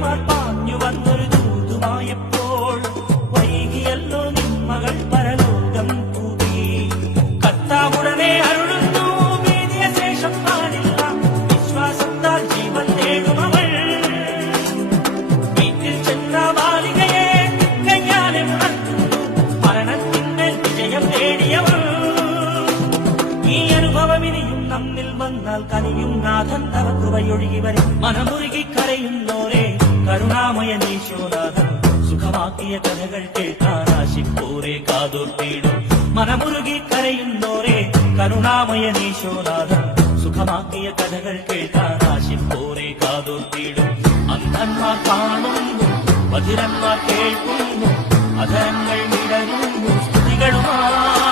ദേവന്മാർ പാഞ്ഞു വന്നൊരു ദൂതുമായപ്പോൾ വൈകിയല്ലോ നിന്മകൾ പരലോകം കൂടി. കർത്താവുടനെ അരുളുന്നു വേദിയ ശേഷം പാടില്ല, വിശ്വാസത്താൽ ജീവൻ നേടുമവൾ. വീട്ടിൽ ചെന്ന ബാലികയെ കയ്യാലെ ഉണർത്തുന്നു, മരണത്തിന്മേൽ വിജയം നേടിയവൾ. ഈ അനുഭവം ഇനിയും നമ്മിൽ വന്നാൽ കനിയും നാഥൻ തവ കൃപയൊഴുകി വരും. മനമുരുകി കരയുന്നോരെ കരുണാമയനീശോനാഥൻ സുഖമാക്കിയ കഥകൾ കേൾക്കാൻ ആശിപ്പോരെ കാതോർത്തിടും. മനമുരുകി കരയുന്നോരെ കരുണാമയനീശോനാഥൻ സുഖമാക്കിയ കഥകൾ കേൾക്കാൻ ആശിപ്പോരെ കാതോർത്തിടും. അന്ധന്മാർ കാണുന്നു, ബധിരന്മാർ കേൾക്കുന്നു, അധരങ്ങൾ വിടരുന്നു സ്തുതികളുമായി.